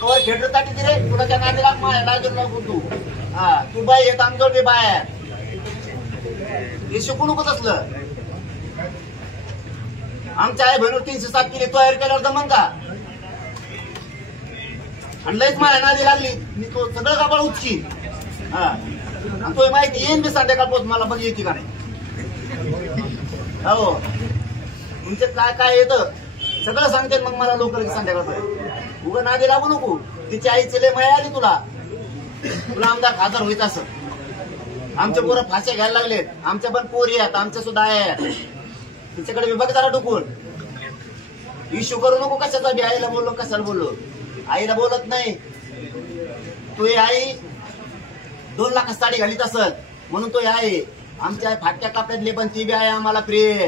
Cover खेळत ताटी रे तुला त्या नादीला लागून लागून तू बाई येत आमजोड बी बाय हे शिकू नको तसलं. आमच्या आई बहिणीवर 307 किलो तयार केल्यावर जमन का? आणि लईच माझ्या नादी लागली मी तो सगळं कापड उचकी आणि तो माहिती येईन मी संध्याकाळपासून मला बघ येते का नाही. हो तुमचे काय काय येतं सगळं सांगते मग मला लोक संध्याकाळपर्यंत. उगा नादी लागू नको. तिची आईची लय माया आली तुला आमदार खासदार होईत असं. आमच्या पोरं फाश्या घ्यायला लागलेत. आमच्या पण पोरी आहेत आमच्या सुद्धा आहेत. तिच्याकडे विभाग जरा डुकून इश्यू करू नको कशाचा बी. आईला बोललो कशाला बोललो आईला बोलत नाही. तू आई 2 लाख साडी घालीत असत म्हणून तो आई आमच्या आई फाटक्या कापड्यातली पण ती बी आहे आम्हाला प्रिय.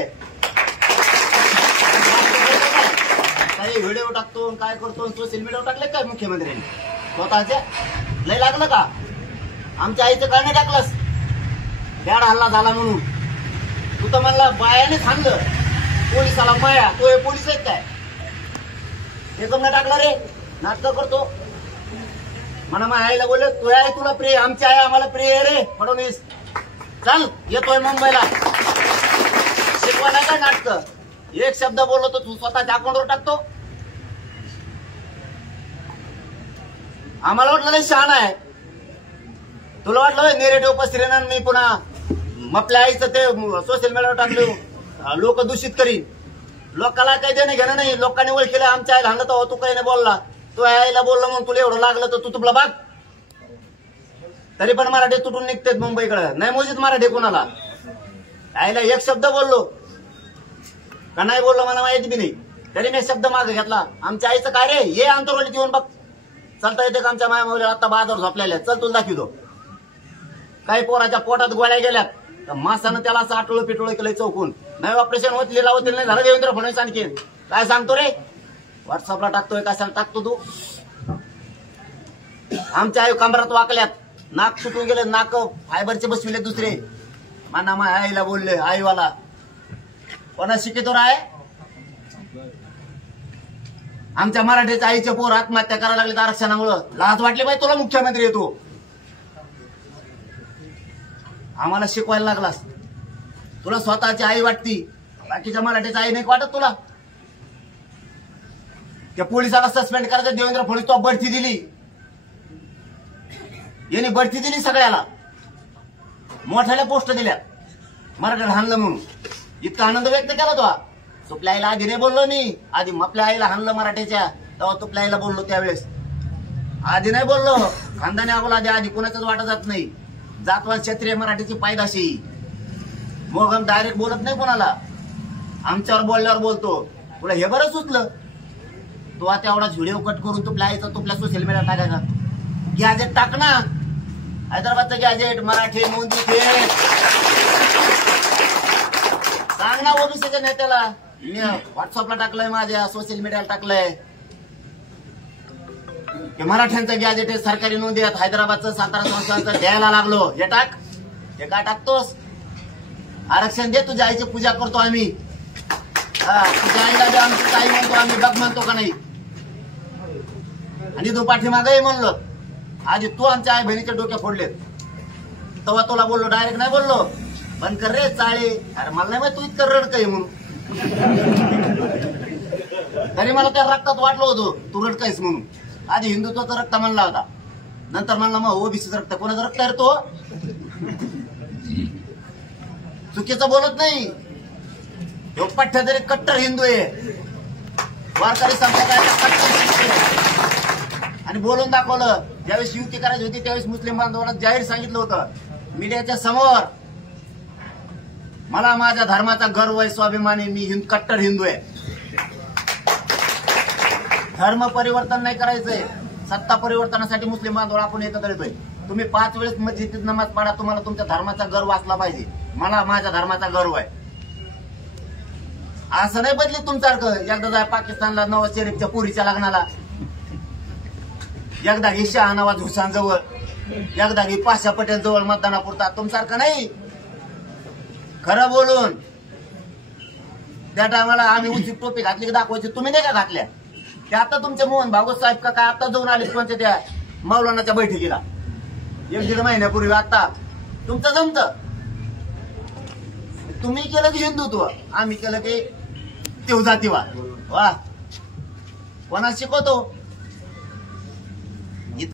काही व्हिडिओ टाकतो काय करतो सोशल मीडियावर टाकले काय मुख्यमंत्र्यांनी स्वतःच्या लय लागलं का? आमच्या आईचं काय नाही टाकलंस बॅड हल्ला झाला म्हणून. तू तर म्हणला बायाने थांबलं पोलिसाला माया तो हे पोलीस आहेत काय हे कम नाही टाकलं रे. नाटक करतो म्हणा माझ्या आईला बोलले तू आहे तुला प्रिय आमची आई आम्हाला प्रिय आहे रे फडणवीस. चल येतोय मुंबईला शिकवायला काय नाटक. एक शब्द बोललो तर तू स्वतःच्या अकाउंटवर टाकतो. आम्हाला वाटलं नाही शहाणा आहे. तुला वाटलं नेरेटिव्ह पसरेन मी पुन्हा आपल्या आईचं ते सोशल मीडियावर टाकलं लोक दूषित करीन. लोकांना काही देणं घेणं नाही. लोकांनी ओळखीला आमच्या आईला आणलं तर तू काही नाही बोलला. तू आईला बोलला म्हणून तुला एवढं लागलं तर तू तुला बाग. तरी पण मराठी तुटून निघतेत मुंबईकडे नाही मोजीत मराठी कोणाला. आईला एक शब्द बोललो का नाही बोललो मला माहिती बी नाही. तरी मी शब्द मागे घेतला. आमच्या आईचं काय रे ये आंतरवलीत येऊन बघ चालता येते का आमच्या मायामुळे आता बाजार झोपलेल्या चल तुला दाखवतो. काही पोराच्या पोटात गोळ्या गेल्यात तर मासानं त्याला असं आटोळ पिटोळ केलंय चौकून. नाही ऑपरेशन होत लिहिला होतील नाही झालं. देवेंद्र फडणवीस आणखी काय सांगतो रे व्हॉट्सअपला टाकतोय कशाला टाकतो तू. आमच्या आई कमरात वाकल्यात नाक सुटून गेले नाक फायबरचे बसविले दुसरे. माना मा आईला बोलले आईवाला कोणा शिकितो आहे. आमच्या मराठीच्या आईचे पोर आत्महत्या करायला लागले आरक्षणामुळं. लाज वाटली पाहिजे तुला मुख्यमंत्री येतो. आम्हाला शिकवायला लागलास. तुला स्वतःची आई वाटती बाकीच्या मराठीची आई नाही वाटत तुला. त्या पोलिसाला सस्पेंड करायचं देवेंद्र फडणवीस तो बढती दिली. यांनी बढती दिली सगळ्याला मोठ्याला पोस्ट दिल्या मराठीला हाणलं म्हणून. इतका आनंद व्यक्त केला तो. तुपल्या आईला आधी नाही बोललो मी. आधी आपल्या आईला हाणलं मराठीच्या तेव्हा तुपल्या आईला बोललो त्यावेळेस. आधी नाही बोललो. खानदानी अगोला आधी कुणाचाच वाटा जात नाही. जातवान क्षत्रिय मराठीची पायदाशी मग डायरेक्ट बोलत नाही कोणाला. आमच्यावर बोलल्यावर बोलतो. तुला हे बरं सुचलं तू आता एवढा व्हिडिओ कट करून तुपल्या आईचा तुपल्या सोशल मीडिया टाकायचा. गॅजेट टाक ना हैदराबादचं गॅजेट मराठी मोदी खेळ सांग ना ओबीसीच्या नेत्याला. मी व्हॉट्सअपला टाकलंय माझ्या सोशल मीडियाला टाकलंय की मराठ्यांचं गॅजेट सरकारी नोंदी आहेत हैदराबादचं सातारा संस्थांचं द्यायला लागलो. हे टाक. हे काय टाकतोस. आरक्षण दे तुझ्या आईची पूजा करतो आम्ही. तुझ्या आईला आमची आई म्हणतो आम्ही बघ म्हणतो का नाही. आणि तू पाठीमागही म्हणलो आधी तू आमच्या आई बहिणीचे डोके फोडलेत तेव्हा तुला बोललो डायरेक्ट नाही बोललो बंद कर रे चाळे. अरे मला नाही माहिती तू इतकं रडकय म्हणून. तरी मला त्या रक्तात वाटलं होतं तू रडकायस म्हणून. आधी हिंदुत्वाचा रक्त म्हणला होता नंतर म्हणला मग ओबीसीचं रक्त. कोणाचं रक्त आहे तो चुकीचं बोलत नाही. तो पठ्ठ्या तरी कट्टर हिंदू आहे. वारकरी संप्रदायाचा कट्टर आणि बोलून दाखवलं. ज्यावेळेस युती करायची होती त्यावेळेस मुस्लिम बांधवांना जाहीर सांगितलं होतं मीडियाच्या समोर मला माझ्या धर्माचा गर्व आहे स्वाभिमानी मी कट्टर हिंदू आहे. धर्म परिवर्तन नाही करायचंय. सत्ता परिवर्तनासाठी मुस्लिम बांधव आपण एकत्र येतोय. तुम्ही 5 वेळेस मस्जिदीत नमाज पडा. तुम्हाला तुमच्या धर्माचा गर्व असला पाहिजे. मला माझ्या धर्माचा गर्व आहे. असं नाही बदली तुमच्यासारखं. एकदा जाय पाकिस्तानला नवाज शरीफच्या पुरीच्या लग्नाला. एकदा घे शहानवाज हुसेन जवळ. एकदा घे पाशा पटेल जवळ मतदानापुरता. तुमच्यासारखं नाही. खरं बोलून त्या टायमाला आम्ही उंची टोपी घातली की दाखवायची. तुम्ही नाही का घातल्या. ते आता तुमचे मोहन भागवत साहेब का काय आता जाऊन आले कोणत्या त्या मौलानाच्या बैठकीला 1-1.5 महिन्यापूर्वी. आता तुमचं जमतं. तुम्ही केलं की हिंदुत्व, आम्ही केलं की तेव जातीवाद. वा कोणाला शिकवतो.